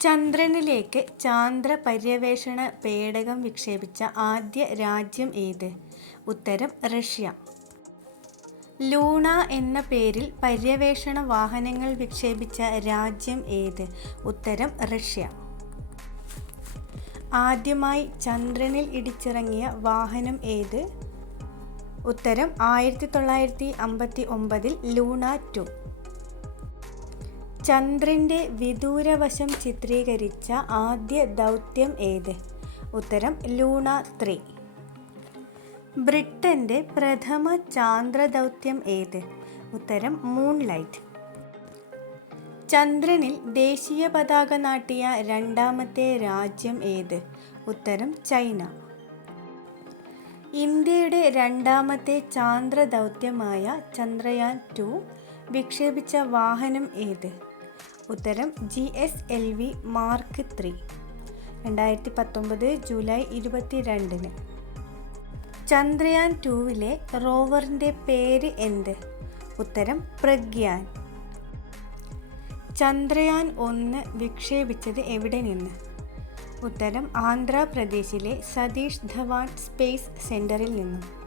ചന്ദ്രനിലേക്ക് ചാന്ദ്ര പര്യവേഷണ പേടകം വിക്ഷേപിച്ച ആദ്യ രാജ്യം ഏത്? ഉത്തരം റഷ്യ. ലൂണ എന്ന പേരിൽ പര്യവേഷണ വാഹനങ്ങൾ വിക്ഷേപിച്ച രാജ്യം ഏത്? ഉത്തരം റഷ്യ. ആദ്യമായി ചന്ദ്രനിൽ ഇടിച്ചിറങ്ങിയ വാഹനം ഏത്? ഉത്തരം ആയിരത്തി തൊള്ളായിരത്തി അമ്പത്തി ഒമ്പതിൽ ലൂണ ടു. ചന്ദ്രന്റെ വിദൂരവശം ചിത്രീകരിച്ച ആദ്യ ദൗത്യം ഏത്? ഉത്തരം ലൂണ ത്രീ. ബ്രിട്ടന്റെ പ്രഥമ ചാന്ദ്ര ദൗത്യം ഏത്? ഉത്തരം മൂൺലൈറ്റ്. ചന്ദ്രനിൽ ദേശീയ പതാക നാട്ടിയ രണ്ടാമത്തെ രാജ്യം ഏത്? ഉത്തരം ചൈന. ഇന്ത്യയുടെ രണ്ടാമത്തെ ചാന്ദ്ര ദൗത്യമായ ചന്ദ്രയാൻ ടു വിക്ഷേപിച്ച വാഹനം ഏത്? ഉത്തരം G S L V mark three. രണ്ടായിരത്തി പത്തൊമ്പത് ജൂലൈ ഇരുപത്തിരണ്ടിന്. ചന്ദ്രയാൻ ടൂവിലെ റോവറിന്റെ പേര് എന്ത്? ഉത്തരം പ്രഗ്യാൻ. ചന്ദ്രയാൻ ഒന്ന് വിക്ഷേപിച്ചത് എവിടെ നിന്ന്? ഉത്തരം ആന്ധ്രാപ്രദേശിലെ സതീഷ് ധവാൻ സ്പേസ് സെന്ററിൽ നിന്നും.